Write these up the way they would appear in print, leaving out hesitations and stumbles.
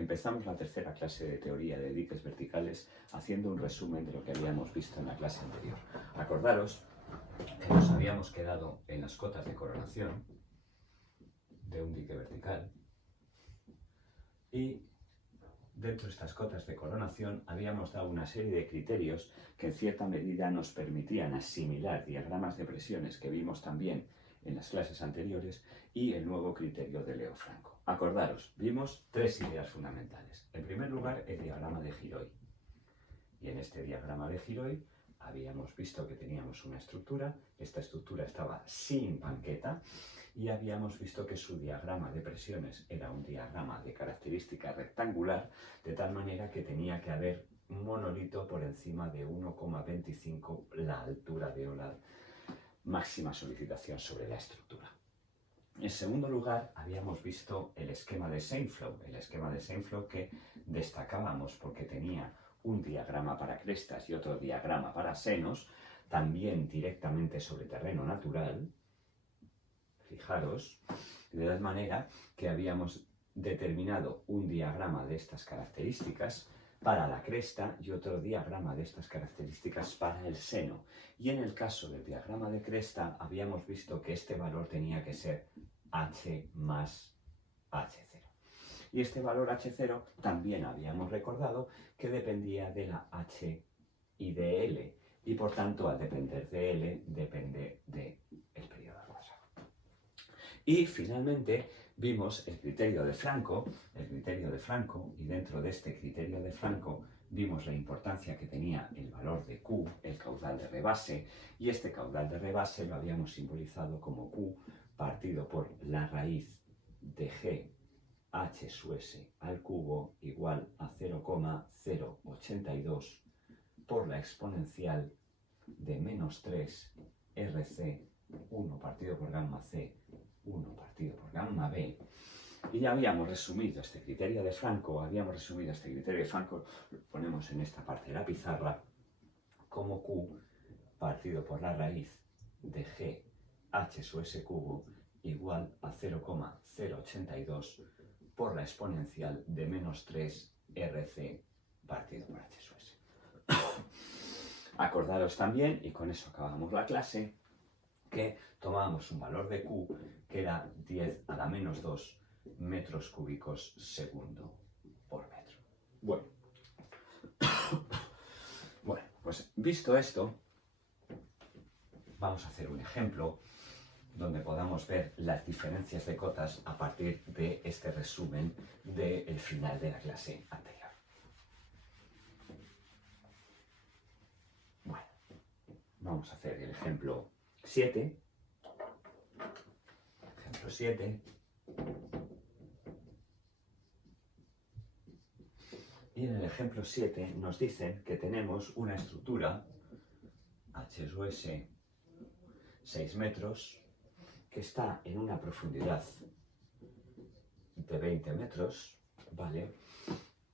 Empezamos la tercera clase de teoría de diques verticales haciendo un resumen de lo que habíamos visto en la clase anterior. Acordaros que nos habíamos quedado en las cotas de coronación de un dique vertical y dentro de estas cotas de coronación habíamos dado una serie de criterios que en cierta medida nos permitían asimilar diagramas de presiones que vimos también en las clases anteriores y el nuevo criterio de Leo Franco. Acordaros, vimos tres ideas fundamentales. En primer lugar, el diagrama de Gilroy. Y en este diagrama de Gilroy habíamos visto que teníamos una estructura, esta estructura estaba sin banqueta y habíamos visto que su diagrama de presiones era un diagrama de característica rectangular, de tal manera que tenía que haber un monolito por encima de 1,25 la altura de la máxima solicitación sobre la estructura. En segundo lugar, habíamos visto el esquema de Seinfeld que destacábamos porque tenía un diagrama para crestas y otro diagrama para senos, también directamente sobre terreno natural. Fijaros, de tal manera que habíamos determinado un diagrama de estas características para la cresta y otro diagrama de estas características para el seno. Y en el caso del diagrama de cresta habíamos visto que este valor tenía que ser H más H0. Y este valor H0 también habíamos recordado que dependía de la H y de L. Y por tanto, al depender de L, depende del periodo de Rosas. Y finalmente vimos el criterio de Franco, y dentro de este criterio de Franco vimos la importancia que tenía el valor de Q, el caudal de rebase, y este caudal de rebase lo habíamos simbolizado como Q partido por la raíz de G H sub S al cubo igual a 0,082 por la exponencial de menos 3 RC 1 partido por gamma C 1 partido por gamma B. Y ya habíamos resumido este criterio de Franco, lo ponemos en esta parte de la pizarra, como Q partido por la raíz de G H sub S cubo igual a 0,082 por la exponencial de menos 3 RC partido por H sub S. Acordaros también, y con eso acabamos la clase, que tomábamos un valor de Q que era 10 a la menos 2 metros cúbicos segundo por metro. Bueno, pues visto esto, vamos a hacer un ejemplo donde podamos ver las diferencias de cotas a partir de este resumen del final de la clase anterior. Bueno, vamos a hacer el ejemplo 7. Ejemplo 7. Y en el ejemplo 7 nos dicen que tenemos una estructura H sub S 6 metros que está en una profundidad de 20 metros, ¿vale?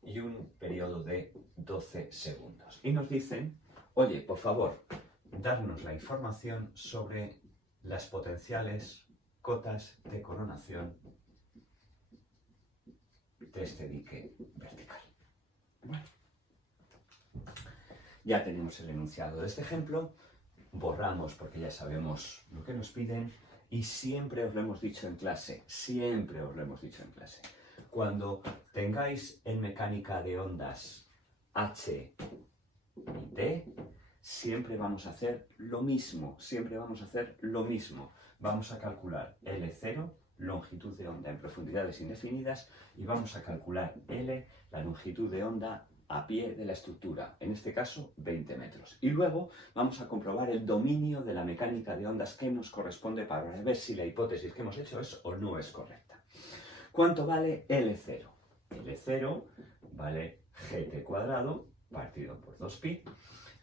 Y un periodo de 12 segundos. Y nos dicen, oye, por favor, darnos la información sobre las potenciales cotas de coronación de este dique vertical. Bueno, ya tenemos el enunciado de este ejemplo, borramos porque ya sabemos lo que nos piden y siempre os lo hemos dicho en clase, cuando tengáis en mecánica de ondas H y T, siempre vamos a hacer lo mismo, Vamos a calcular L0, longitud de onda en profundidades indefinidas, y vamos a calcular L, la longitud de onda a pie de la estructura, en este caso 20 metros. Y luego vamos a comprobar el dominio de la mecánica de ondas que nos corresponde para ver si la hipótesis que hemos hecho es o no es correcta. ¿Cuánto vale L0? L0 vale gt cuadrado partido por 2pi.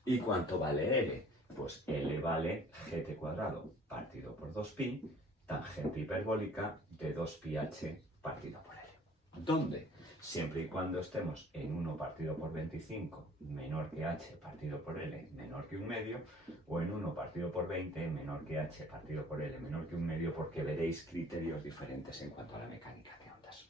¿Y cuánto vale L? Pues L vale gt cuadrado partido por 2pi, tangente hiperbólica de 2πh partido por L. ¿Dónde? Siempre y cuando estemos en 1 partido por 25 menor que h partido por L menor que 1 medio, o en 1 partido por 20 menor que h partido por L menor que 1 medio, porque veréis criterios diferentes en cuanto a la mecánica de ondas.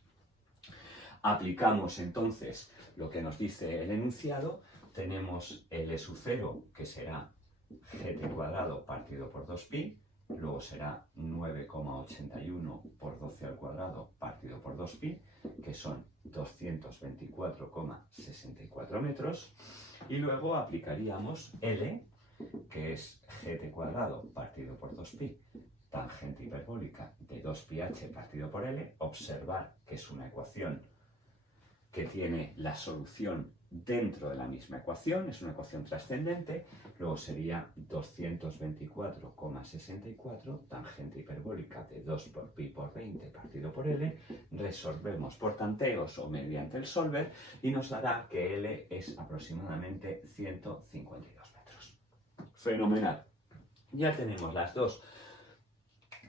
Aplicamos entonces lo que nos dice el enunciado. Tenemos L sub 0, que será gt cuadrado partido por 2pi, luego será 9,81 por 12 al cuadrado partido por 2pi, que son 224,64 metros, y luego aplicaríamos L, que es gt cuadrado partido por 2pi, tangente hiperbólica de 2πh partido por L, observar que es una ecuación que tiene la solución dentro de la misma ecuación, es una ecuación trascendente, luego sería 224,64, tangente hiperbólica de 2 por pi por 20 partido por L, resolvemos por tanteos o mediante el solver y nos dará que L es aproximadamente 152 metros. Fenomenal. Ya tenemos las dos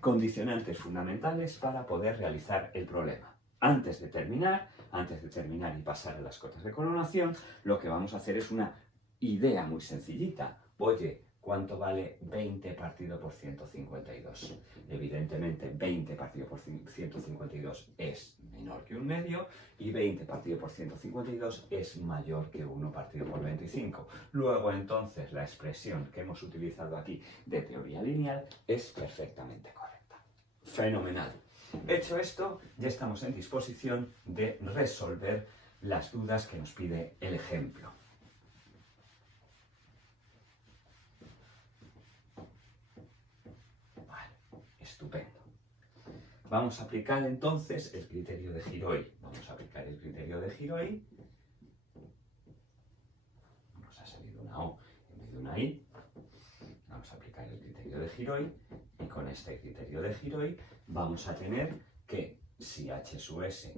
condicionantes fundamentales para poder realizar el problema. Antes de terminar y pasar a las cotas de coronación, lo que vamos a hacer es una idea muy sencillita. Oye, ¿cuánto vale 20 partido por 152? Evidentemente, 20 partido por 152 es menor que 1 medio y 20 partido por 152 es mayor que 1 partido por 25. Luego, entonces, la expresión que hemos utilizado aquí de teoría lineal es perfectamente correcta. Fenomenal. Hecho esto, ya estamos en disposición de resolver las dudas que nos pide el ejemplo. Vale, estupendo. Vamos a aplicar entonces el criterio de Giroi. Nos ha salido una O en vez de una I. Vamos a aplicar el criterio de Giroi y con este criterio de Giroi vamos a tener que si h sub s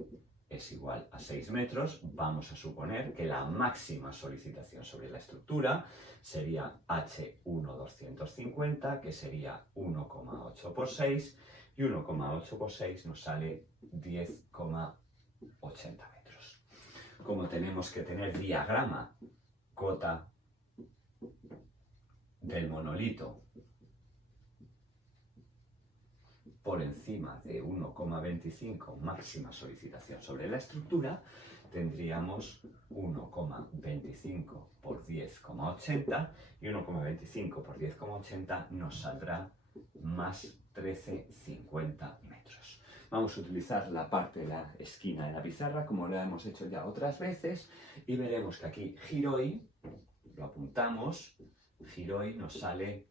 es igual a 6 metros, vamos a suponer que la máxima solicitación sobre la estructura sería H1,250, que sería 1,8 por 6, y 1,8 por 6 nos sale 10,80 metros. Como tenemos que tener diagrama cota del monolito por encima de 1,25 máxima solicitación sobre la estructura, tendríamos 1,25 por 10,80 y 1,25 por 10,80 nos saldrá más 13,50 metros. Vamos a utilizar la parte de la esquina de la pizarra como lo hemos hecho ya otras veces y veremos que aquí Giroi, lo apuntamos, Giroi nos sale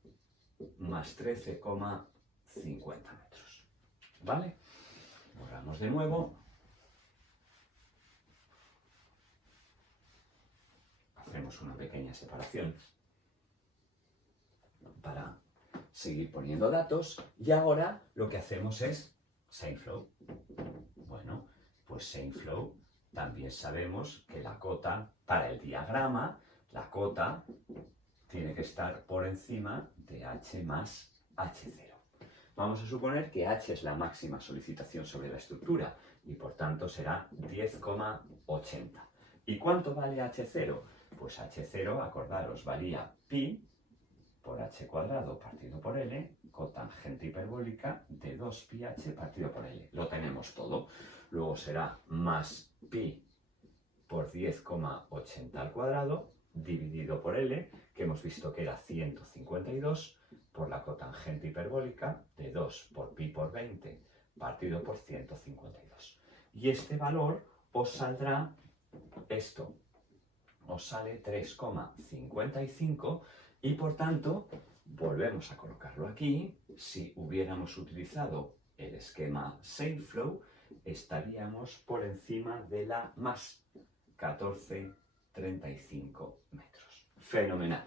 más 13,50 metros. ¿Vale? Borramos de nuevo. Hacemos una pequeña separación para seguir poniendo datos. Y ahora lo que hacemos es SameFlow. Bueno, pues SameFlow también sabemos que la cota, para el diagrama, la cota tiene que estar por encima de H más H0. Vamos a suponer que H es la máxima solicitación sobre la estructura y por tanto será 10,80. ¿Y cuánto vale H0? Pues H0, acordaros, valía pi por H cuadrado partido por L, cotangente hiperbólica de 2πh partido por L. Lo tenemos todo. Luego será más pi por 10,80 al cuadrado dividido por L, que hemos visto que era 152, por la cotangente hiperbólica de 2 por pi por 20 partido por 152. Y este valor os saldrá esto. Os sale 3,55 y por tanto, volvemos a colocarlo aquí. Si hubiéramos utilizado el esquema SameFlow, estaríamos por encima de la más 14,35 metros. Fenomenal.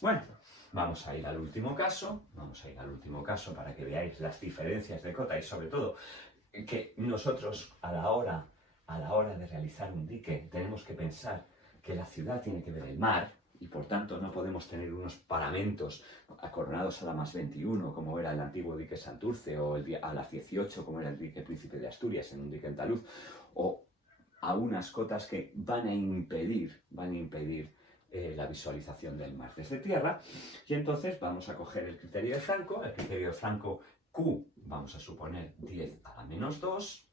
Bueno, vamos a ir al último caso. Para que veáis las diferencias de cota y sobre todo que nosotros a la hora de realizar un dique tenemos que pensar que la ciudad tiene que ver el mar y por tanto no podemos tener unos paramentos acoronados a la más 21 como era el antiguo dique Santurce o a las 18 como era el dique Príncipe de Asturias en un dique andaluz o a unas cotas que van a impedir la visualización del mar desde tierra y entonces vamos a coger el criterio de Franco Q vamos a suponer 10 a la menos 2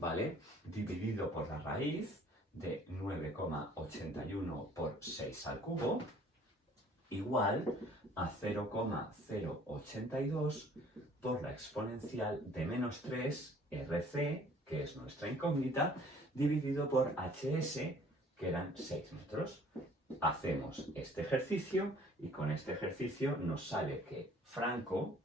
¿vale? Dividido por la raíz de 9,81 por 6 al cubo, igual a 0,082 por la exponencial de menos 3 RC, que es nuestra incógnita, dividido por HS, que eran 6 metros. Hacemos este ejercicio y con este ejercicio nos sale que Franco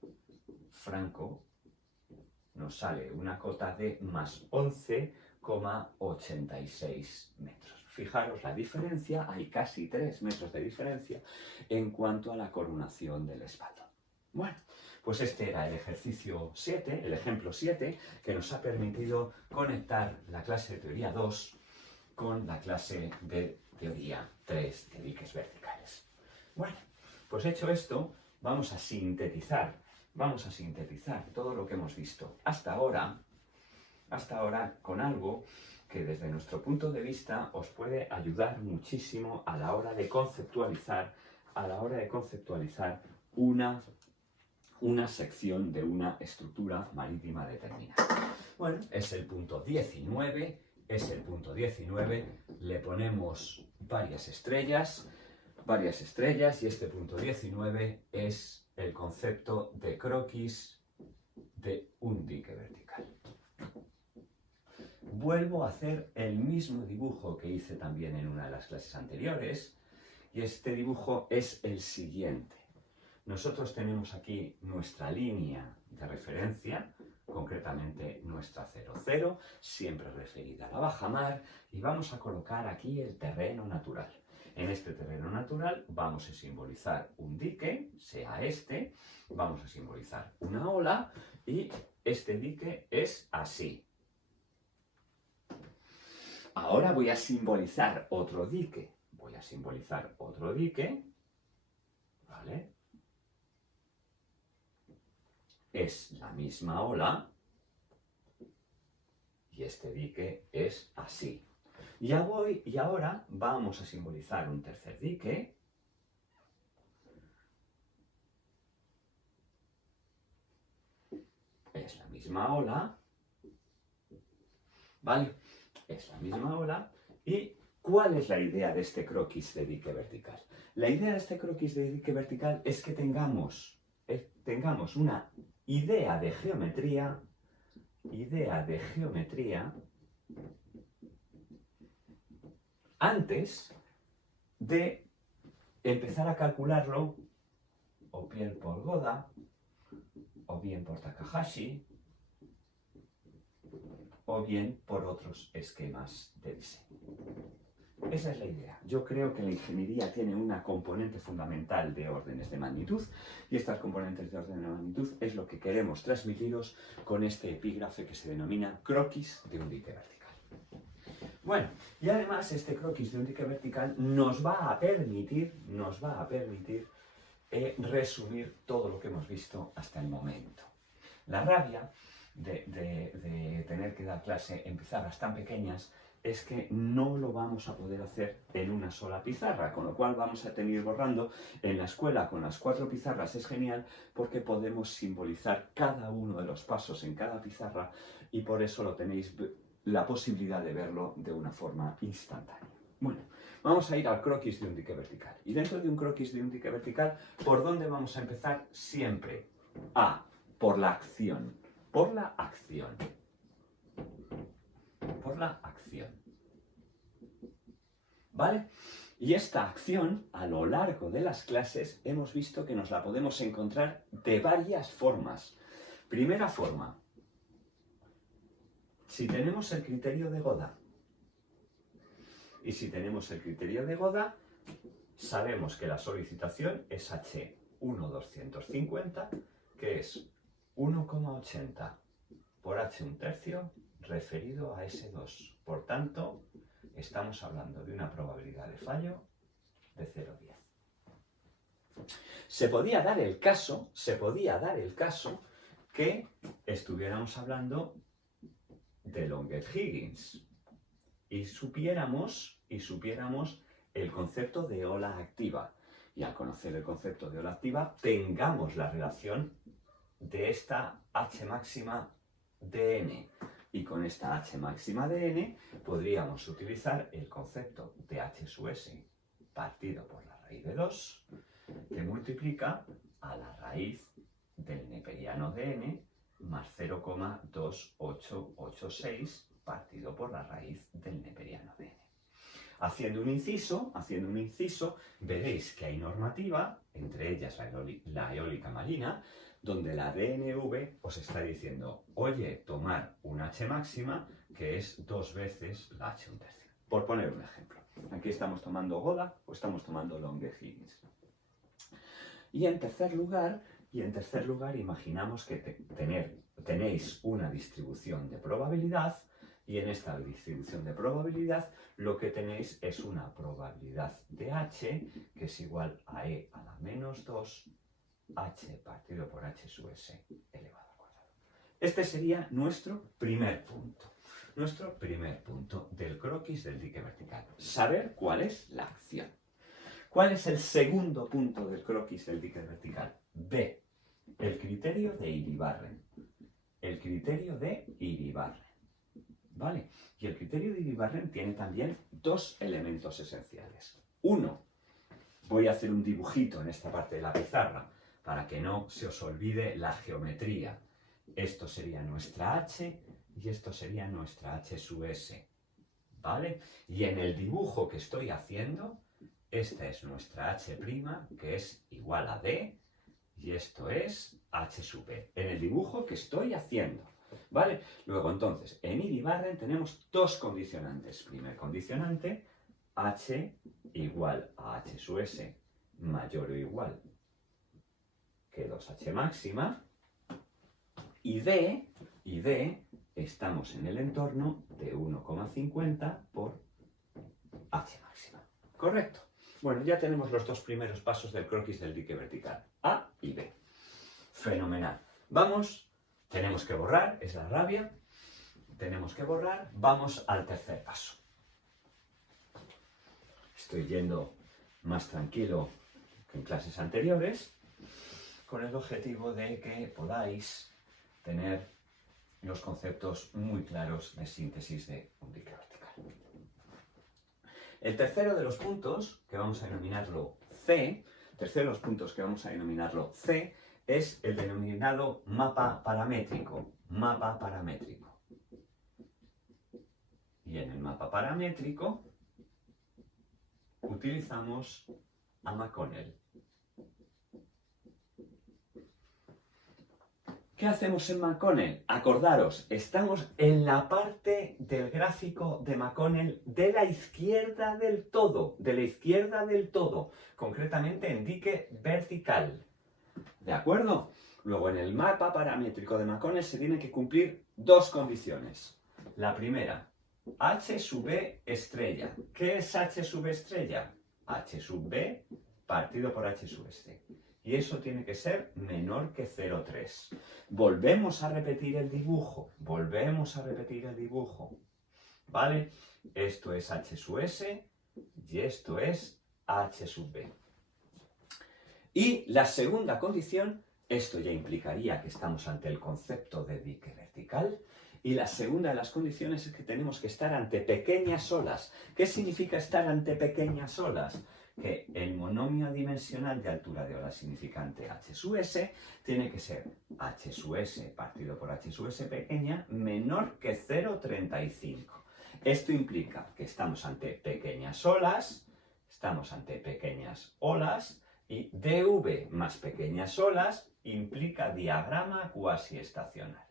nos sale una cota de más 11,86 metros. Fijaros la diferencia, hay casi 3 metros de diferencia en cuanto a la coronación del espaldón. Bueno, pues este era el ejercicio 7, el ejemplo 7, que nos ha permitido conectar la clase de teoría 2 con la clase de teoría 3 de diques verticales. Bueno, pues hecho esto, vamos a sintetizar todo lo que hemos visto hasta ahora con algo que desde nuestro punto de vista os puede ayudar muchísimo a la hora de conceptualizar, una sección de una estructura marítima determinada. Bueno, es el punto 19, le ponemos varias estrellas y este punto 19 es el concepto de croquis de un dique vertical. Vuelvo a hacer el mismo dibujo que hice también en una de las clases anteriores y este dibujo es el siguiente. Nosotros tenemos aquí nuestra línea de referencia, concretamente nuestra 00, siempre referida a la bajamar, y vamos a colocar aquí el terreno natural. En este terreno natural vamos a simbolizar un dique, sea este, vamos a simbolizar una ola y este dique es así. Ahora voy a simbolizar otro dique, ¿vale? Es la misma ola y este dique es así. Y ahora vamos a simbolizar un tercer dique. Es la misma ola. ¿Vale? Es la misma ola. ¿Y cuál es la idea de este croquis de dique vertical? La idea de este croquis de dique vertical es que tengamos una idea de geometría antes de empezar a calcularlo o bien por Goda, o bien por Takahashi, o bien por otros esquemas de diseño. Esa es la idea. Yo creo que la ingeniería tiene una componente fundamental de órdenes de magnitud y estas componentes de orden de magnitud es lo que queremos transmitiros con este epígrafe que se denomina croquis de un dique vertical. Bueno, y además este croquis de un dique vertical nos va a permitir resumir todo lo que hemos visto hasta el momento. La rabia de tener que dar clase en pizarras tan pequeñas es que no lo vamos a poder hacer en una sola pizarra, con lo cual vamos a tener borrando. En la escuela con las 4 pizarras es genial porque podemos simbolizar cada uno de los pasos en cada pizarra y por eso lo tenéis la posibilidad de verlo de una forma instantánea. Bueno, vamos a ir al croquis de un dique vertical. Y dentro de un croquis de un dique vertical, ¿por dónde vamos a empezar? Siempre. Por la acción. Por la acción. ¿Vale? Y esta acción, a lo largo de las clases, hemos visto que nos la podemos encontrar de varias formas. Primera forma. Si tenemos el criterio de Goda, sabemos que la solicitación es H1,250, que es 1,80 por H1/3 referido a S2. Por tanto, estamos hablando de una probabilidad de fallo de 0,10. Se podía dar el caso que estuviéramos hablando de Longuet-Higgins y supiéramos el concepto de ola activa. Y al conocer el concepto de ola activa, tengamos la relación de esta H máxima de n Y con esta h máxima de n podríamos utilizar el concepto de h sub s partido por la raíz de 2, que multiplica a la raíz del neperiano de n más 0,2886 partido por la raíz del neperiano de n. Haciendo un inciso, veréis que hay normativa, entre ellas la eólica marina, donde la DNV os está diciendo, oye, tomar un h máxima que es 2 veces la h un tercio. Por poner un ejemplo. Aquí estamos tomando Goda o estamos tomando Longue-Higgins. Y en tercer lugar, imaginamos que tenéis una distribución de probabilidad y en esta distribución de probabilidad lo que tenéis es una probabilidad de h que es igual a e a la menos 2 h partido por h sub s elevado al cuadrado. Este sería nuestro primer punto del croquis del dique vertical. Saber cuál es la acción. ¿Cuál es el segundo punto del croquis del dique vertical? B. El criterio de Iribarren. ¿Vale? Y el criterio de Iribarren tiene también dos elementos esenciales. Uno, voy a hacer un dibujito en esta parte de la pizarra para que no se os olvide la geometría. Esto sería nuestra h y esto sería nuestra h sub s. ¿Vale? Y en el dibujo que estoy haciendo, esta es nuestra h', que es igual a d, y esto es h sub b. En el dibujo que estoy haciendo. ¿Vale? Luego, entonces, en Iribarren tenemos dos condicionantes. Primer condicionante, h igual a h sub s mayor o igual que 2h máxima. Y d, estamos en el entorno de 1,50 por h máxima. ¿Correcto? Bueno, ya tenemos los dos primeros pasos del croquis del dique vertical. A y B. Fenomenal. Vamos, tenemos que borrar, es la rabia. Tenemos que borrar. Vamos al tercer paso. Estoy yendo más tranquilo que en clases anteriores, con el objetivo de que podáis tener los conceptos muy claros de síntesis de un dique vertical. El tercero de los puntos, que vamos a denominarlo C, es el denominado mapa paramétrico. Y en el mapa paramétrico utilizamos a McConnell. ¿Qué hacemos en McConnell? Acordaros, estamos en la parte del gráfico de McConnell de la izquierda del todo, concretamente en dique vertical. ¿De acuerdo? Luego, en el mapa paramétrico de McConnell se tienen que cumplir dos condiciones. La primera, h sub b estrella. ¿Qué es h sub b estrella? h sub b partido por h sub s. Y eso tiene que ser menor que 0,3. Volvemos a repetir el dibujo. ¿Vale? Esto es h sub s y esto es h sub b. Y la segunda condición, esto ya implicaría que estamos ante el concepto de dique vertical, y la segunda de las condiciones es que tenemos que estar ante pequeñas olas. ¿Qué significa estar ante pequeñas olas? Que el monomio adimensional de altura de ola significante h sub s tiene que ser h sub s partido por h sub s pequeña menor que 0,35. Esto implica que estamos ante pequeñas olas, y dv más pequeñas olas implica diagrama cuasi estacionario.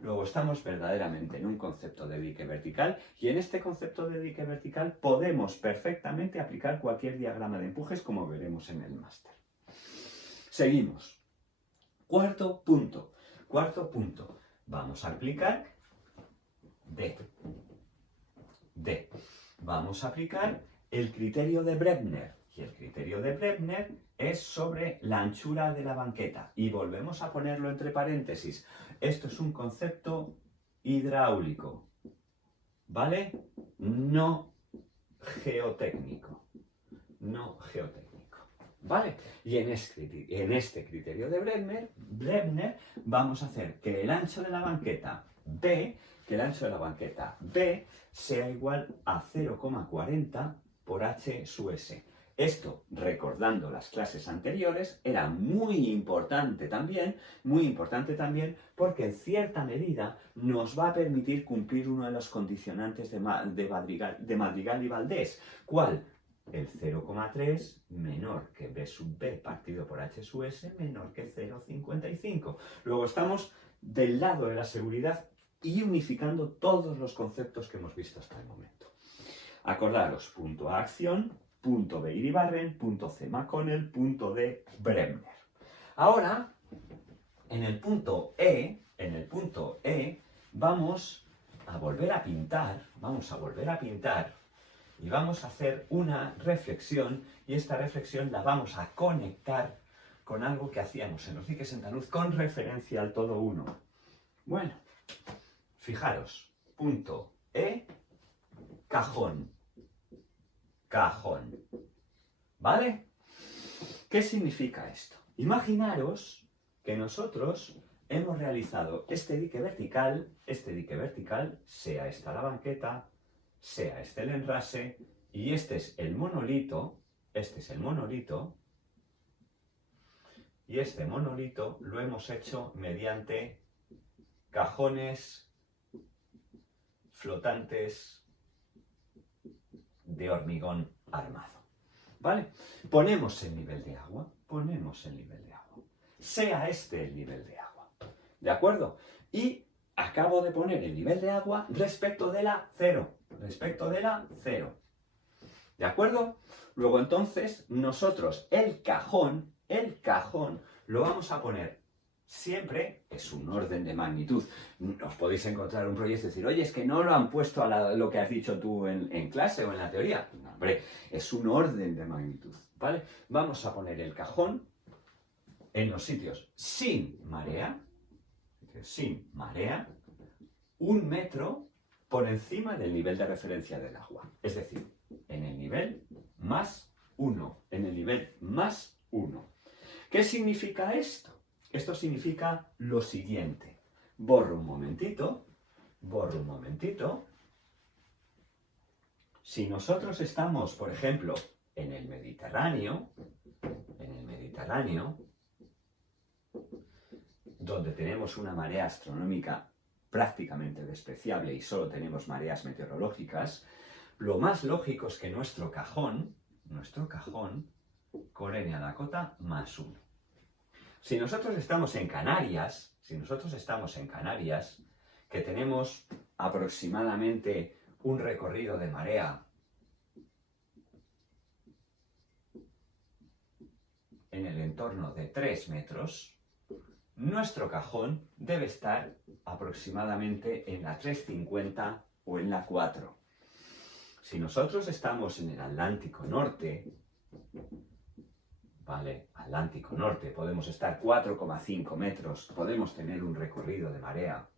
Luego estamos verdaderamente en un concepto de dique vertical y en este concepto de dique vertical podemos perfectamente aplicar cualquier diagrama de empujes como veremos en el máster. Seguimos. Cuarto punto. Vamos a aplicar D. Vamos a aplicar el criterio de Brebner. Y el criterio de Brebner es sobre la anchura de la banqueta. Y volvemos a ponerlo entre paréntesis. Esto es un concepto hidráulico, ¿vale? No geotécnico, ¿vale? Y en este criterio de Brebner vamos a hacer que el ancho de la banqueta B, que el ancho de la banqueta B sea igual a 0,40 por h sub s. Esto, recordando las clases anteriores, era muy importante también, porque en cierta medida nos va a permitir cumplir uno de los condicionantes de Madrigal y Valdés. ¿Cuál? El 0,3 menor que b sub b partido por h sub s menor que 0,55. Luego estamos del lado de la seguridad y unificando todos los conceptos que hemos visto hasta el momento. Acordaros, punto A acción, punto B Iribarren, punto C McConnell, punto D Bremner. Ahora, en el punto E, vamos a volver a pintar, y vamos a hacer una reflexión, y esta reflexión la vamos a conectar con algo que hacíamos en los diques en talud con referencia al todo 1. Bueno, fijaros, punto E, cajón. ¿Vale? ¿Qué significa esto? Imaginaros que nosotros hemos realizado este dique vertical, sea esta la banqueta, sea este el enrase, y este es el monolito, y este monolito lo hemos hecho mediante cajones flotantes de hormigón armado. ¿Vale? Ponemos el nivel de agua. Sea este el nivel de agua. ¿De acuerdo? Y acabo de poner el nivel de agua respecto de la 0. ¿De acuerdo? Luego entonces nosotros el cajón lo vamos a poner. Siempre es un orden de magnitud. Os podéis encontrar un proyecto y decir, oye, es que no lo han puesto a lo que has dicho tú en clase o en la teoría. No, hombre, es un orden de magnitud, ¿vale? Vamos a poner el cajón en los sitios sin marea, 1 metro por encima del nivel de referencia del agua. Es decir, en el nivel más 1. ¿Qué significa esto? Esto significa lo siguiente. Borro un momentito. Si nosotros estamos, por ejemplo, en el Mediterráneo, donde tenemos una marea astronómica prácticamente despreciable y solo tenemos mareas meteorológicas, lo más lógico es que nuestro cajón corene a la cota más 1. Si nosotros estamos en Canarias, que tenemos aproximadamente un recorrido de marea en el entorno de 3 metros, nuestro cajón debe estar aproximadamente en la 350 o en la 4. Si nosotros estamos en el Atlántico Norte, ¿vale? Podemos estar 4,5 metros, podemos tener un recorrido de marea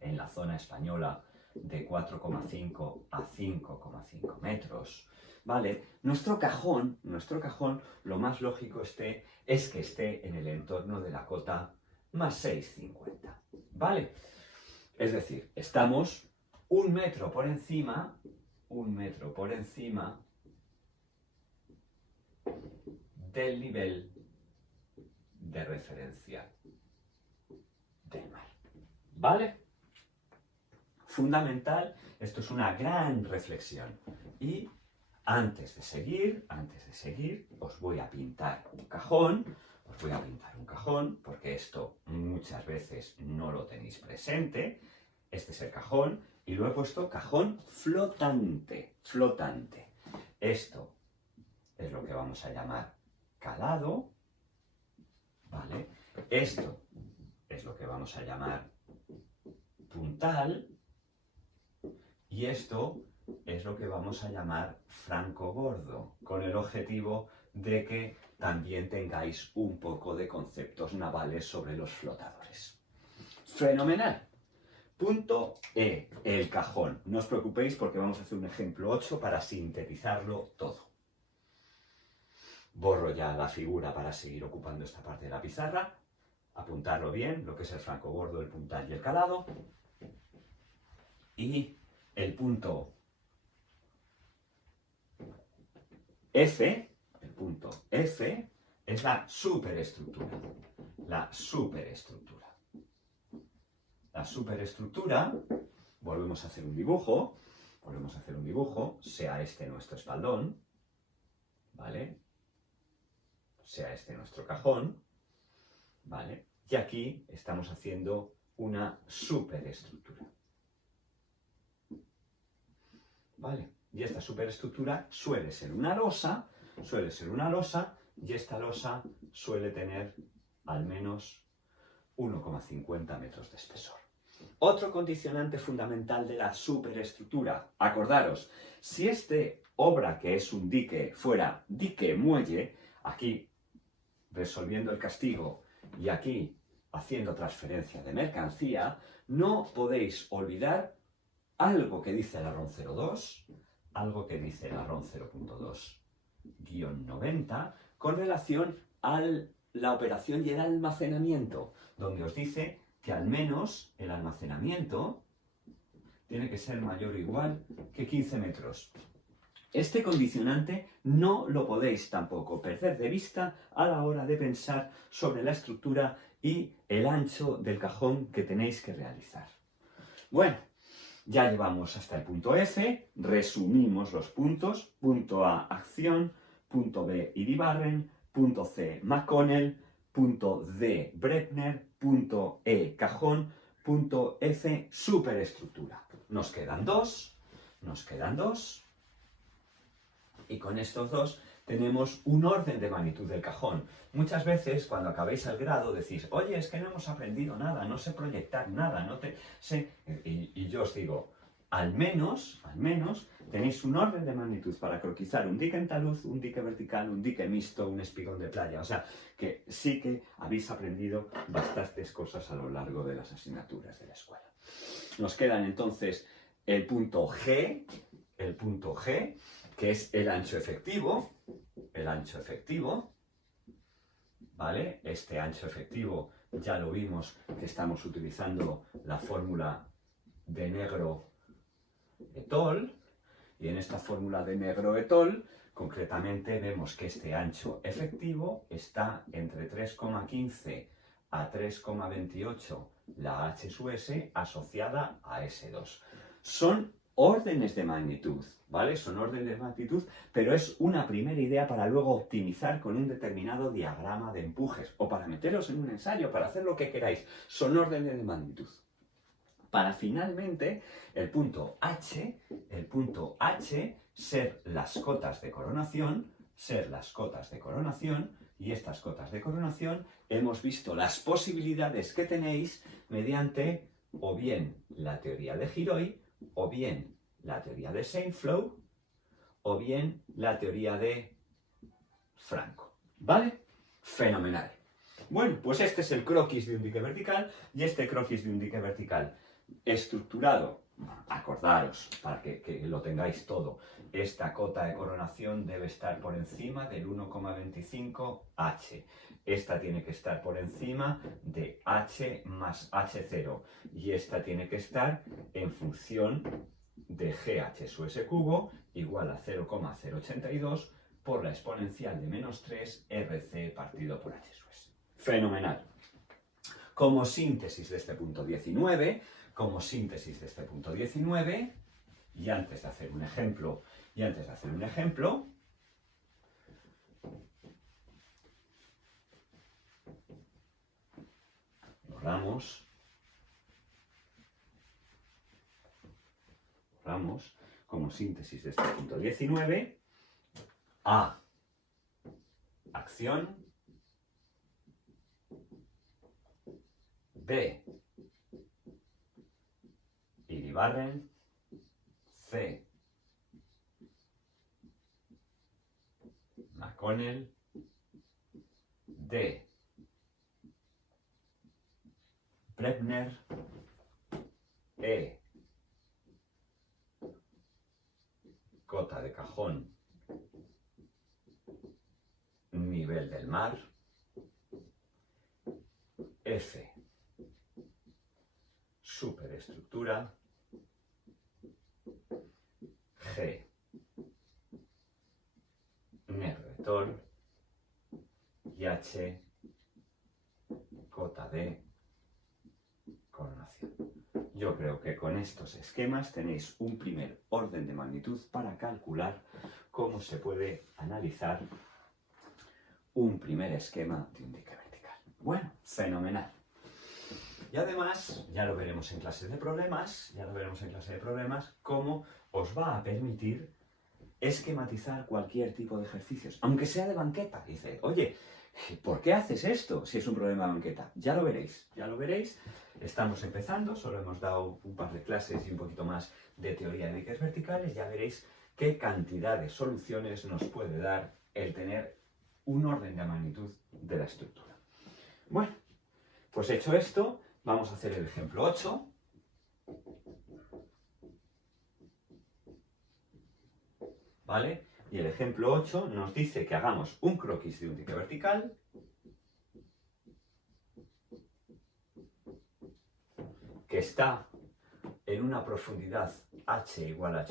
en la zona española de 4,5 a 5,5 metros, ¿vale? Nuestro cajón, lo más lógico es que esté en el entorno de la cota más 6,50, ¿vale? Es decir, estamos 1 metro por encima del nivel de referencia del mar, ¿vale? Fundamental, esto es una gran reflexión. Y antes de seguir, os voy a pintar un cajón, porque esto muchas veces no lo tenéis presente. Este es el cajón, y lo he puesto cajón flotante. Esto es lo que vamos a llamar calado, ¿vale? Esto es lo que vamos a llamar puntal, y esto es lo que vamos a llamar franco bordo, con el objetivo de que también tengáis un poco de conceptos navales sobre los flotadores. ¡Fenomenal! Punto E, el cajón. No os preocupéis porque vamos a hacer un ejemplo 8 para sintetizarlo todo. Borro ya la figura para seguir ocupando esta parte de la pizarra. apuntarlo bien, lo que es el francobordo, el puntal y el calado. Y el punto F, el punto F, es la superestructura. La superestructura. La superestructura, volvemos a hacer un dibujo, sea este nuestro espaldón, ¿vale? Sea este nuestro cajón, ¿vale? Y aquí estamos haciendo una superestructura. ¿Vale? Y esta superestructura suele ser una losa, y esta losa suele tener al menos 1,50 metros de espesor. Otro condicionante fundamental de la superestructura, acordaros, si este obra que es un dique fuera dique-muelle, aquí resolviendo el castigo y aquí haciendo transferencia de mercancía, no podéis olvidar algo que dice el ARON 02, algo que dice el ARON 0.2-90 con relación a la operación y el almacenamiento, donde os dice que al menos el almacenamiento tiene que ser mayor o igual que 15 metros. Este condicionante no lo podéis tampoco perder de vista a la hora de pensar sobre la estructura y el ancho del cajón que tenéis que realizar. Bueno, ya llevamos hasta el punto F, resumimos los puntos, punto A, acción, punto B, Iribarren, punto C, McConnell, punto D, Brebner, punto E, cajón, punto F, superestructura. Nos quedan dos, y con estos dos tenemos un orden de magnitud del cajón. Muchas veces cuando acabéis el grado decís, oye, es que no hemos aprendido nada, no sé proyectar nada, no te sé... Y yo os digo, al menos tenéis un orden de magnitud para croquizar un dique en talud, un dique vertical, un dique mixto, un espigón de playa. O sea, que sí que habéis aprendido bastantes cosas a lo largo de las asignaturas de la escuela. Nos quedan entonces el punto G, que es el ancho efectivo, ¿vale? Este ancho efectivo ya lo vimos que estamos utilizando la fórmula de Negro-Etol, y en esta fórmula de Negro-Etol, concretamente vemos que este ancho efectivo está entre 3,15 a 3,28 la H sub S asociada a S2. Son órdenes de magnitud, ¿vale? Son órdenes de magnitud, pero es una primera idea para luego optimizar con un determinado diagrama de empujes o para meteros en un ensayo, para hacer lo que queráis. Son órdenes de magnitud. Para finalmente el punto H ser las cotas de coronación, y estas cotas de coronación hemos visto las posibilidades que tenéis mediante o bien la teoría de Giraud, o bien la teoría de Seinfeld, o bien la teoría de Franco. ¿Vale? Fenomenal. Bueno, pues este es el croquis de un dique vertical, y este croquis de un dique vertical estructurado, acordaros, para que lo tengáis todo, esta cota de coronación debe estar por encima del 1,25 H. Esta tiene que estar por encima de H más H0. Y esta tiene que estar en función de GH sub S cubo igual a 0,082 por la exponencial de menos 3 RC partido por H sub S. Fenomenal. Como síntesis de este punto 19, y antes de hacer un ejemplo, borramos como síntesis de este punto 19, A, acción, B, Iribarren, C, McConnell, D, Brebner, E, cota de cajón, nivel del mar, F, superestructura, G, negro de Thor, y H, cota de coronación. Yo creo que con estos esquemas tenéis un primer orden de magnitud para calcular cómo se puede analizar un primer esquema de un dique vertical. Bueno, fenomenal. Y además, ya lo veremos en clases de problemas, cómo os va a permitir esquematizar cualquier tipo de ejercicios, aunque sea de banqueta. Dice, oye, ¿por qué haces esto si es un problema de banqueta? Ya lo veréis, ya lo veréis. Estamos empezando, solo hemos dado un par de clases y un poquito más de teoría de diques verticales. Ya veréis qué cantidad de soluciones nos puede dar el tener un orden de magnitud de la estructura. Bueno, pues hecho esto, vamos a hacer el ejemplo 8. ¿Vale? Y el ejemplo 8 nos dice que hagamos un croquis de un dique vertical que está en una profundidad h igual a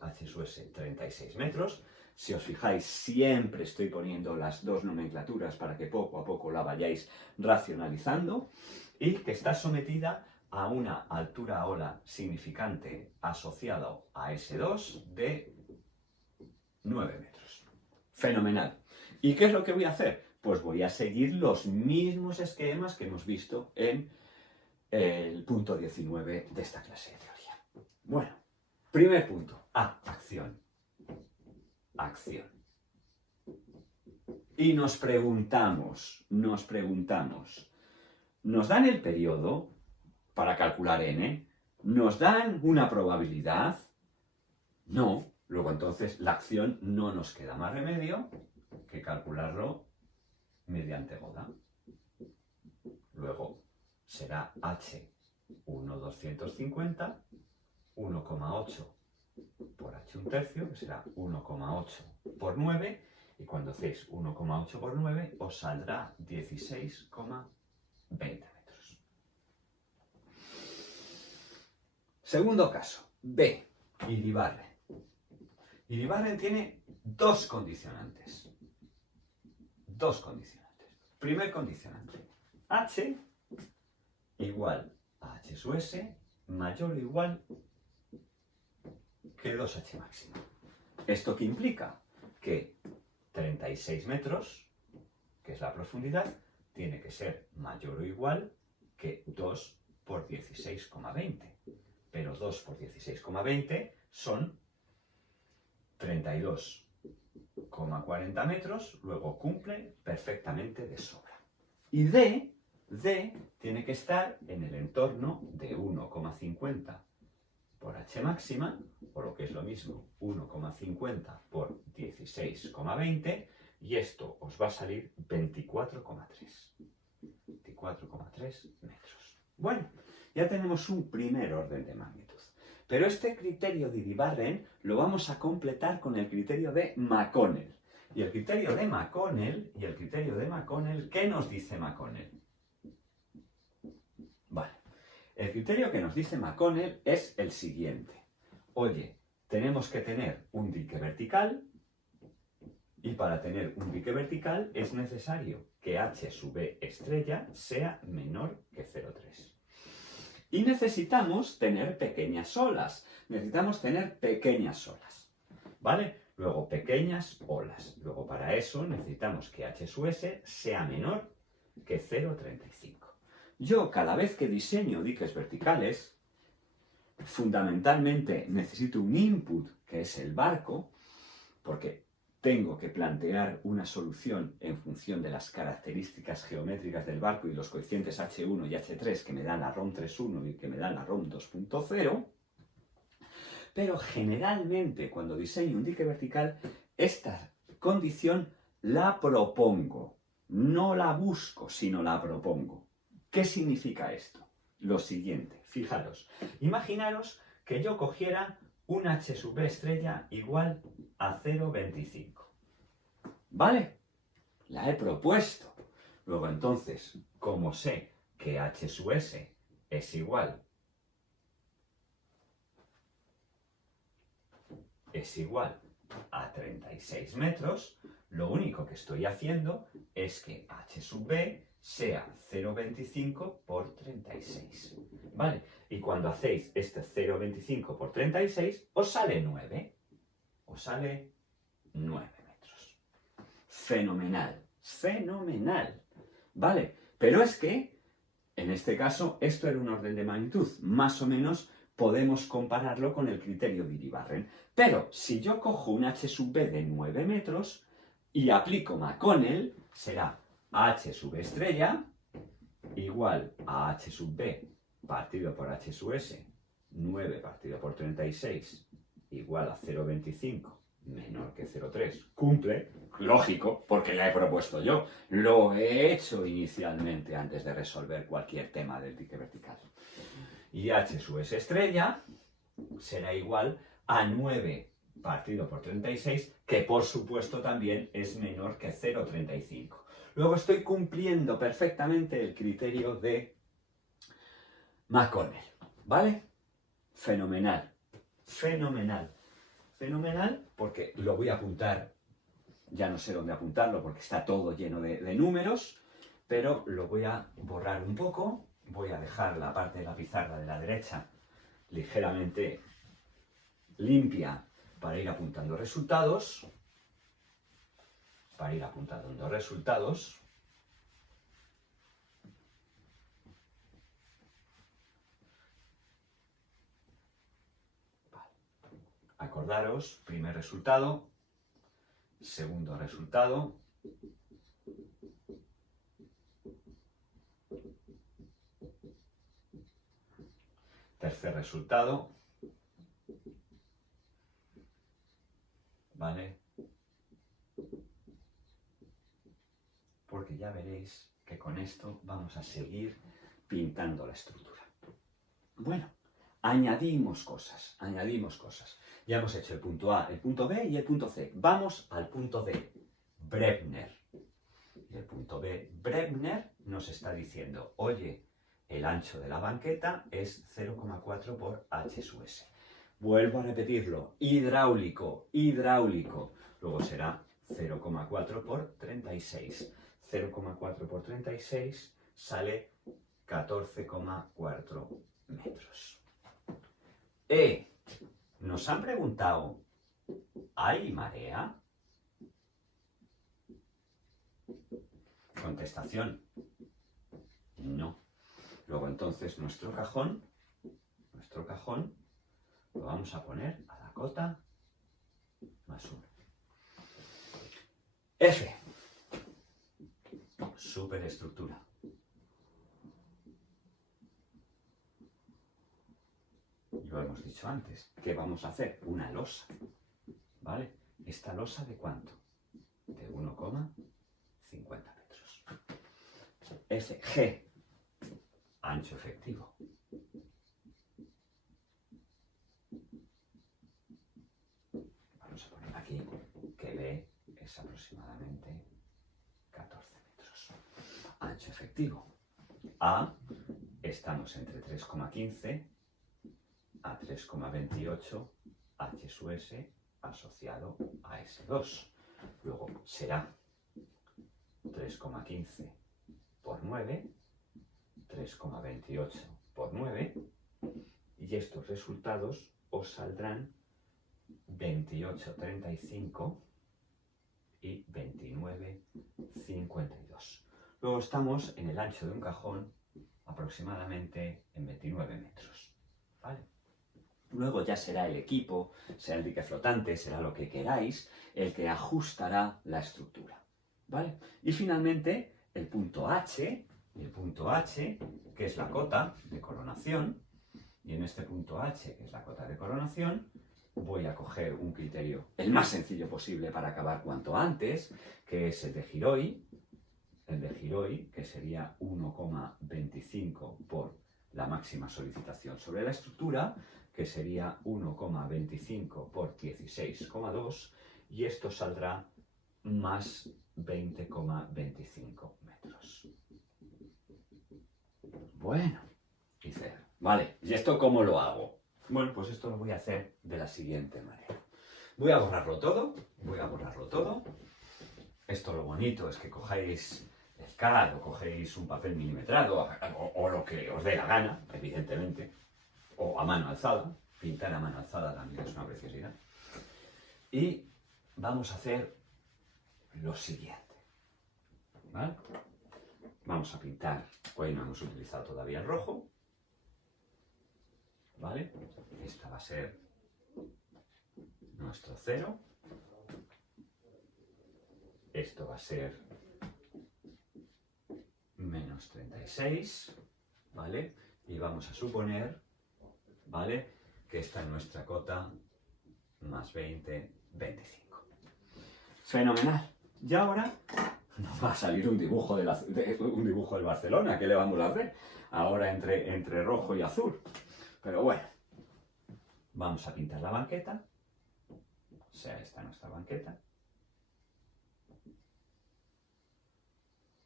h sub s 36 metros. Si os fijáis, siempre estoy poniendo las dos nomenclaturas para que poco a poco la vayáis racionalizando, y que está sometida a una altura ola significante asociada a S2 de 9 metros. Fenomenal. ¿Y qué es lo que voy a hacer? Pues voy a seguir los mismos esquemas que hemos visto en el punto 19 de esta clase de teoría. Bueno, primer punto. Acción. Acción. Y nos preguntamos, ¿nos dan el periodo para calcular n? ¿Nos dan una probabilidad? No. Luego entonces la acción no nos queda más remedio que calcularlo mediante moda. Luego será h 1,250, 1,8 por h un tercio, que será 1,8 por 9, y cuando hacéis 1,8 por 9 os saldrá 16,20 metros. Segundo caso, B, Iribarren. Iribarren tiene dos condicionantes. Primer condicionante, h igual a h sub s mayor o igual que 2h máximo. ¿Esto qué implica? Que 36 metros, que es la profundidad, tiene que ser mayor o igual que 2 por 16,20. Pero 2 por 16,20 son 32,40 metros, luego cumple perfectamente de sobra. Y D tiene que estar en el entorno de 1,50 por h máxima, o lo que es lo mismo, 1,50 por 16,20, y esto os va a salir 24,3 metros. Bueno, ya tenemos un primer orden de magnitud. Pero este criterio de Iribarren lo vamos a completar con el criterio de McConnell. Y el criterio de McConnell, ¿qué nos dice McConnell? Vale. El criterio que nos dice McConnell es el siguiente. Oye, tenemos que tener un dique vertical, y para tener un dique vertical es necesario que h sub b estrella sea menor que 0,3. Y necesitamos tener pequeñas olas. ¿Vale? Luego pequeñas olas. Luego para eso necesitamos que h sub s sea menor que 0,35. Yo cada vez que diseño diques verticales, fundamentalmente necesito un input que es el barco, porque tengo que plantear una solución en función de las características geométricas del barco y los coeficientes H1 y H3 que me dan la ROM 3.1 y que me dan la ROM 2.0, pero generalmente cuando diseño un dique vertical, esta condición la propongo, no la busco, sino la propongo. ¿Qué significa esto? Lo siguiente, fijaros, imaginaros que yo cogiera un h sub b estrella igual a 0,25. ¿Vale? La he propuesto. Luego entonces, como sé que h sub s es igual a 36 metros, lo único que estoy haciendo es que h sub b sea 0,25 por 36. ¿Vale? Y cuando hacéis este 0,25 por 36, os sale 9. Os sale 9 metros. Fenomenal. Fenomenal. ¿Vale? Pero es que, en este caso, esto era un orden de magnitud. Más o menos podemos compararlo con el criterio de Iribarren. Pero si yo cojo un h sub b de 9 metros y aplico McConnell, será h sub b estrella igual a h sub b partido por h sub s, 9 partido por 36, igual a 0,25 menor que 0,3. Cumple, lógico, porque la he propuesto yo. Lo he hecho inicialmente antes de resolver cualquier tema del dique vertical. Y h sub s estrella será igual a 9 partido por 36, que por supuesto también es menor que 0,35. Luego estoy cumpliendo perfectamente el criterio de McConnell, ¿vale? Fenomenal, fenomenal, fenomenal, porque lo voy a apuntar, ya no sé dónde apuntarlo porque está todo lleno de números, pero lo voy a borrar un poco, voy a dejar la parte de la pizarra de la derecha ligeramente limpia para ir apuntando resultados, Acordaros, primer resultado, segundo resultado, tercer resultado, ¿vale? Porque ya veréis que con esto vamos a seguir pintando la estructura. Bueno, añadimos cosas. Ya hemos hecho el punto A, el punto B y el punto C. Vamos al punto D, Brebner. Y el punto B, Brebner, nos está diciendo, oye, el ancho de la banqueta es 0,4 por h sub s. Vuelvo a repetirlo, hidráulico. Luego será 0,4 por 36. 0,4 por 36 sale 14,4 metros. Nos han preguntado, ¿hay marea? Contestación, no. Luego entonces nuestro cajón lo vamos a poner a la cota más 1. F. Superestructura. Lo hemos dicho antes. ¿Qué vamos a hacer? Una losa. ¿Vale? ¿Esta losa de cuánto? De 1,50 metros. F. G. Ancho efectivo. Vamos a poner aquí que B es aproximadamente 14 metros. Ancho efectivo. A, estamos entre 3,15 a 3,28 h sub s asociado a S2. Luego será 3,15 por 9, 3,28 por 9, y estos resultados os saldrán 28,35 y 29,52. Luego estamos en el ancho de un cajón aproximadamente en 29 metros. ¿Vale? Luego ya será el equipo, será el dique flotante, será lo que queráis, el que ajustará la estructura. ¿Vale? Y finalmente el punto H, que es la cota de coronación, y en este punto H, que es la cota de coronación, voy a coger un criterio el más sencillo posible para acabar cuanto antes, que es el de Giraud, que sería 1,25 por la máxima solicitación sobre la estructura, que sería 1,25 por 16,2, y esto saldrá más 20,25 metros. Bueno, dice, vale, ¿y esto cómo lo hago? Bueno, pues esto lo voy a hacer de la siguiente manera. Voy a borrarlo todo, Esto lo bonito es que cojáis el CAD o cogéis un papel milimetrado o lo que os dé la gana, evidentemente, o a mano alzada. Pintar a mano alzada también es una preciosidad. Y vamos a hacer lo siguiente, ¿vale? Vamos a pintar, hoy no hemos utilizado todavía el rojo, ¿vale? Esta va a ser nuestro 0. Esto va a ser menos 36, ¿vale? Y vamos a suponer, ¿vale?, que esta es nuestra cota más 20, 25. Fenomenal. Y ahora nos va a salir un dibujo del Barcelona. ¿Qué le vamos a hacer? Ahora entre rojo y azul. Pero bueno, vamos a pintar la banqueta. O sea, esta es nuestra banqueta.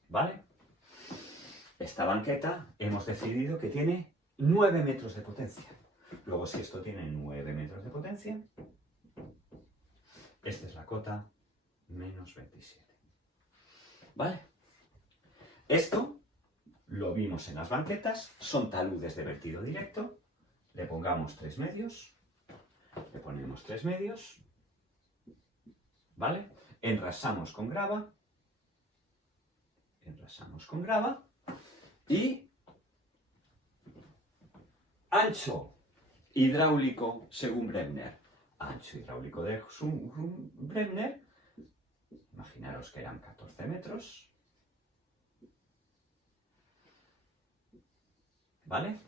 ¿Vale? Esta banqueta hemos decidido que tiene 9 metros de potencia. Luego, si esto tiene 9 metros de potencia, esta es la cota menos 27. ¿Vale? Esto lo vimos en las banquetas, son taludes de vertido directo. Le pongamos 3 medios, le ponemos 3 medios, ¿vale? Enrasamos con grava y ancho hidráulico según Brebner. Ancho hidráulico de Brebner, imaginaros que eran 14 metros, ¿vale?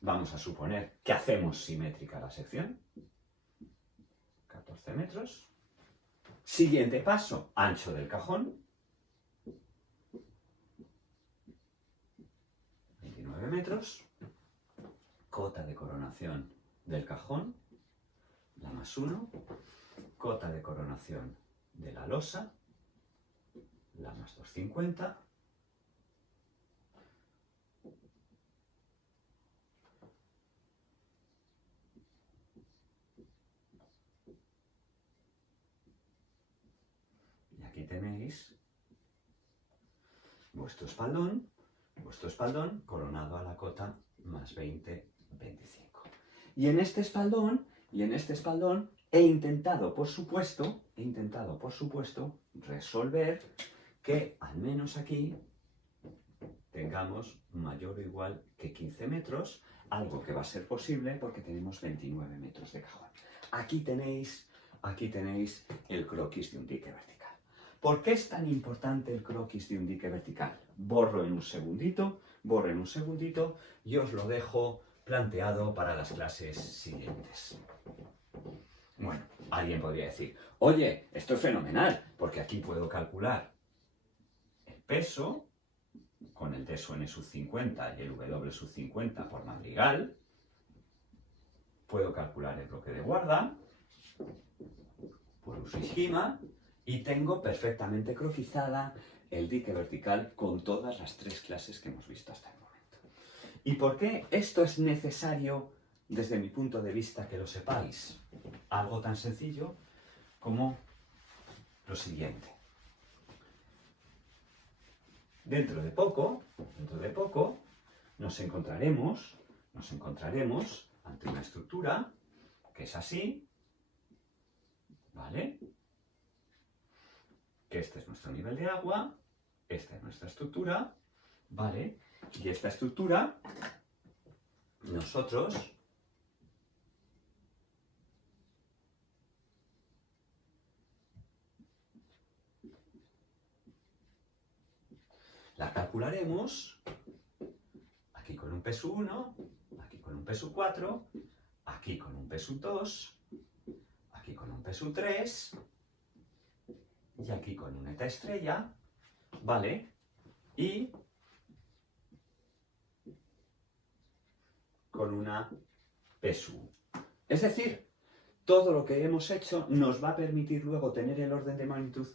Vamos a suponer que hacemos simétrica la sección, 14 metros. Siguiente paso, ancho del cajón, 29 metros. Cota de coronación del cajón, la más 1. Cota de coronación de la losa, la más 250. Y aquí tenéis vuestro espaldón coronado a la cota más 20, 25. Y en este espaldón he intentado, por supuesto, resolver que al menos aquí tengamos mayor o igual que 15 metros, algo que va a ser posible porque tenemos 29 metros de cajón. Aquí tenéis el croquis de un dique vertical. ¿Por qué es tan importante el croquis de un dique vertical? Borro en un segundito y os lo dejo planteado para las clases siguientes. Bueno, alguien podría decir, oye, esto es fenomenal, porque aquí puedo calcular el peso con el D sub n sub 50 y el W sub 50 por madrigal. Puedo calcular el bloque de guarda por uso y esquema y tengo perfectamente croquizada el dique vertical con todas las 3 clases que hemos visto hasta el momento. ¿Y por qué esto es necesario desde mi punto de vista que lo sepáis? Algo tan sencillo como lo siguiente. Dentro de poco nos encontraremos ante una estructura que es así, ¿vale? Que este es nuestro nivel de agua, esta es nuestra estructura, ¿vale? Y esta estructura, nosotros la calcularemos aquí con un peso 1, aquí con un peso 4, aquí con un peso 2, aquí con un peso 3 y aquí con un eta estrella, ¿vale? Y con una PSU. Es decir, todo lo que hemos hecho nos va a permitir luego tener el orden de magnitud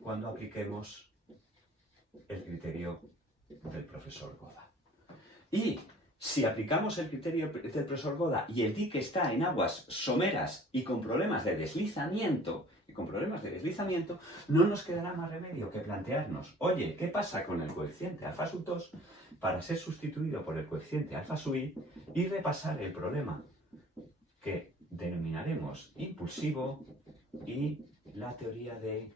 cuando apliquemos el criterio del profesor Goda. Y si aplicamos el criterio del profesor Goda y el dique está en aguas someras y con problemas de deslizamiento, no nos quedará más remedio que plantearnos, oye, ¿qué pasa con el coeficiente alfa sub 2 para ser sustituido por el coeficiente alfa sub i y repasar el problema que denominaremos impulsivo y la teoría de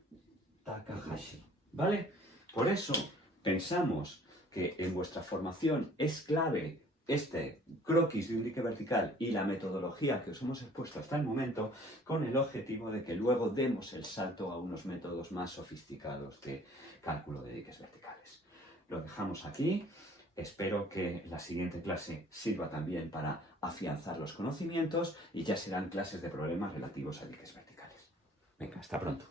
Takahashi? ¿Vale? Por eso pensamos que en vuestra formación es clave este croquis de un dique vertical y la metodología que os hemos expuesto hasta el momento, con el objetivo de que luego demos el salto a unos métodos más sofisticados de cálculo de diques verticales. Lo dejamos aquí. Espero que la siguiente clase sirva también para afianzar los conocimientos y ya serán clases de problemas relativos a diques verticales. Venga, hasta pronto.